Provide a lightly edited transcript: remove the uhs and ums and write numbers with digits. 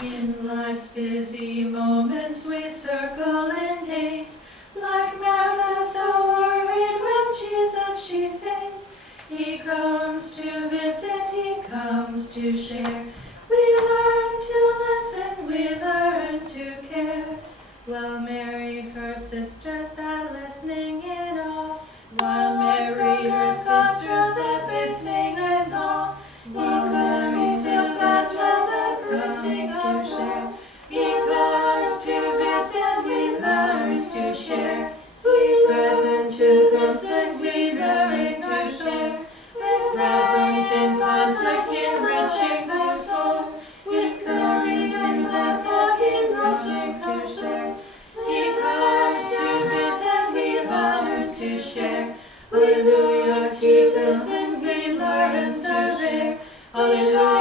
In life's busy moments we circle in haste, like Martha so worried when Jesus she faced. He comes to visit, he comes to share. We learn to listen, we learn to care. While Mary her sister sat listening in awe, while Mary her sister sat listening in awe, he comes to Bethlehem, comes to share. He comes to visit, he learns to share. We present to listen, we learn to share. With present in conflict, enriching our souls. With present in conflict, enriching our souls. He comes to visit, he learns to share. Hallelujah, he listens, he learns to share. Hallelujah.